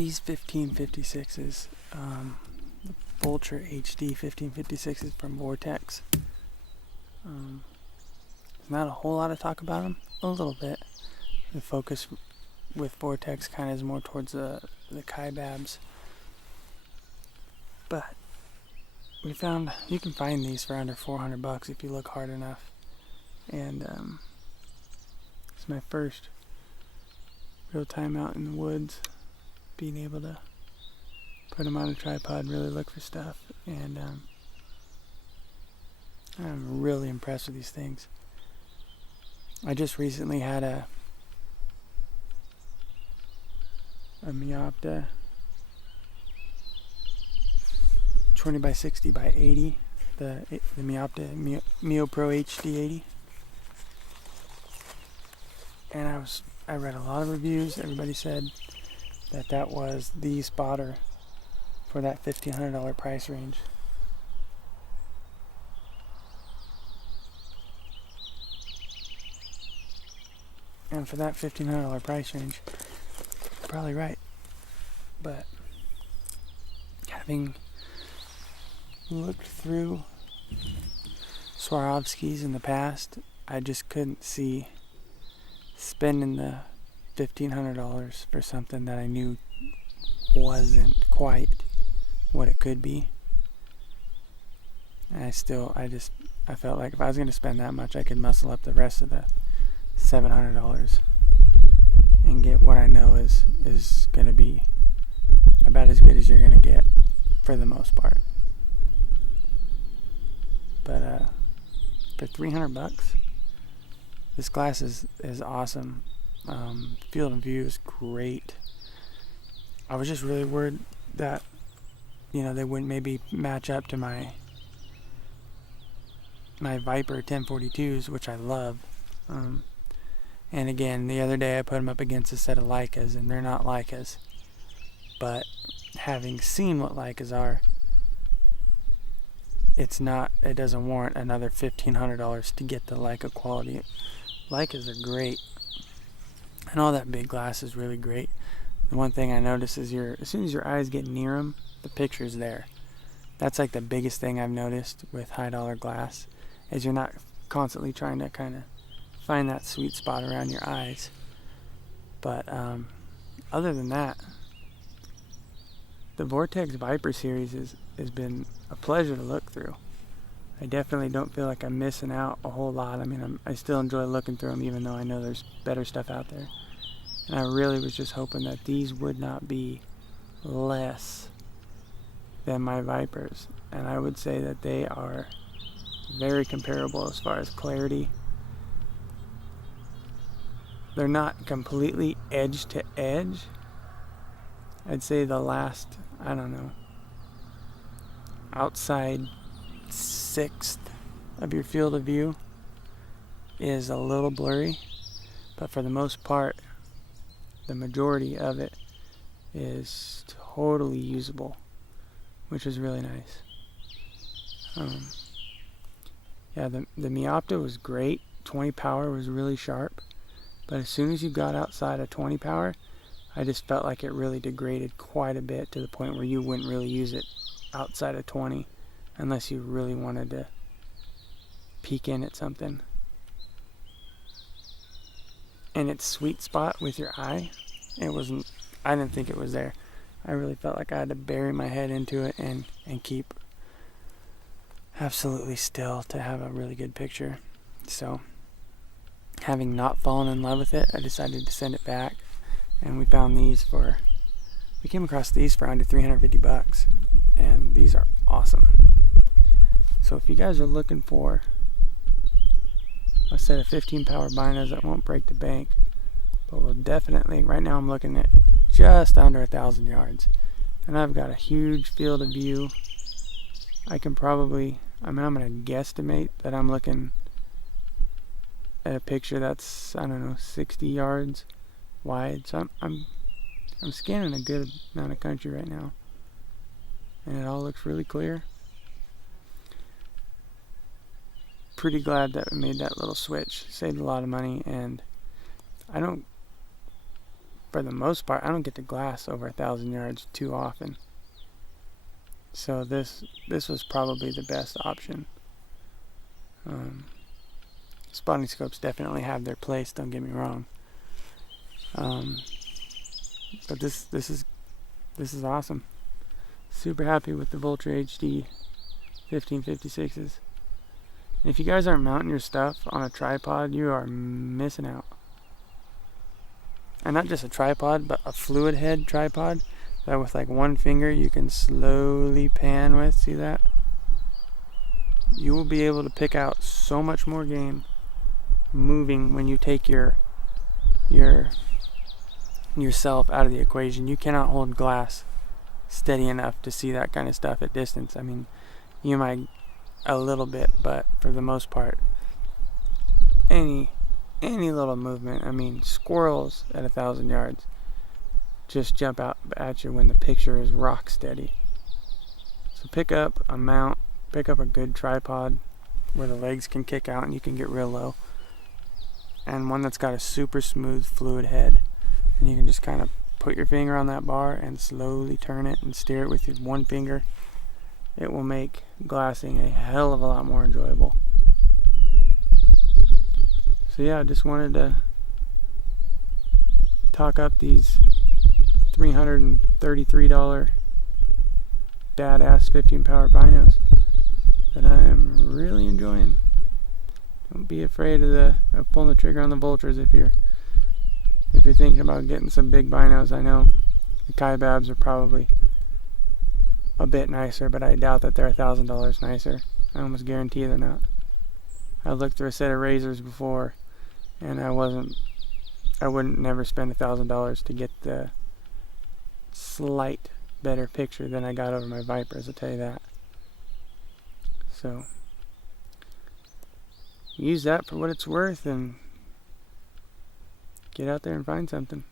these 1556s, the Vulture HD 1556s from Vortex. There's not a whole lot of talk about them. A little bit. The focus with Vortex kind of is more towards the kaibabs. But we found you can find these for under $400 if you look hard enough. And it's my first real time out in the woods, being able to put them on a tripod, really look for stuff. And I'm really impressed with these things. I just recently had a Miopta 20 by 60 by 80, the Miopta Mio Pro HD 80, and I read a lot of reviews. Everybody said that was the spotter for that $1,500 price range. And for that $1,500 price range, you're probably right. But having looked through Swarovskis in the past, I just couldn't see spending the $1,500 for something that I knew wasn't quite what it could be. And I felt like if I was going to spend that much, I could muscle up the rest of the $700 and get what I know is going to be about as good as you're going to get for the most part. But for $300, this glass is awesome. Field of view is great. I was just really worried that they wouldn't maybe match up to my Viper 1042s, which I love. And again, the other day I put them up against a set of Leicas, and they're not Leicas. But having seen what Leicas are, it doesn't warrant another $1,500 to get the Leica quality. Leicas are great, and all that big glass is really great. The one thing I notice is as soon as your eyes get near them, the picture's there. That's like the biggest thing I've noticed with high dollar glass, is you're not constantly trying to kind of find that sweet spot around your eyes. But other than that, the Vortex Viper series has been a pleasure to look through. I definitely don't feel like I'm missing out a whole lot. I mean, I still enjoy looking through them, even though I know there's better stuff out there. And I really was just hoping that these would not be less than my Vipers. And I would say that they are very comparable as far as clarity. They're not completely edge to edge. I'd say the last, outside sixth of your field of view is a little blurry, but for the most part, the majority of it is totally usable, which is really nice. The Miopta was great. 20 power was really sharp, but as soon as you got outside of 20 power, I just felt like it really degraded quite a bit, to the point where you wouldn't really use it outside of 20 unless you really wanted to peek in at something. And its sweet spot with your eye, I didn't think it was there. I really felt like I had to bury my head into it and keep absolutely still to have a really good picture. So, having not fallen in love with it, I decided to send it back. And we came across these for under $350, and these are awesome. So if you guys are looking for a set of 15 power binos that won't break the bank, but will definitely, right now I'm looking at just under 1,000 yards, and I've got a huge field of view. I'm going to guesstimate that I'm looking at a picture that's, 60 yards wide. So I'm scanning a good amount of country right now, and it all looks really clear. Pretty glad that we made that little switch. Saved a lot of money, and I don't for the most part, I don't get to glass over 1,000 yards too often. So this was probably the best option. Spotting scopes definitely have their place, don't get me wrong. But this is awesome. Super happy with the Vulture HD 1556s. If you guys aren't mounting your stuff on a tripod, you are missing out. And not just a tripod, but a fluid head tripod that with like one finger you can slowly pan with. See that? You will be able to pick out so much more game moving when you take yourself out of the equation. You cannot hold glass steady enough to see that kind of stuff at distance. I mean, you might a little bit, but for the most part, any little movement, I mean, squirrels at 1,000 yards just jump out at you when the picture is rock steady. So pick up a mount, pick up a good tripod where the legs can kick out and you can get real low, and one that's got a super smooth fluid head, and you can just kind of put your finger on that bar and slowly turn it and steer it with your one finger. It will make glassing a hell of a lot more enjoyable. So yeah, I just wanted to talk up these $333 badass 15 power binos that I am really enjoying. Don't be afraid of pulling the trigger on the Vultures if you're thinking about getting some big binos. I know the Kaibabs are probably a bit nicer, but I doubt that they're $1,000 nicer. I almost guarantee they're not. I looked through a set of razors before, and I wouldn't never spend $1,000 to get the slight better picture than I got over my Vipers, I'll tell you that. So use that for what it's worth and get out there and find something.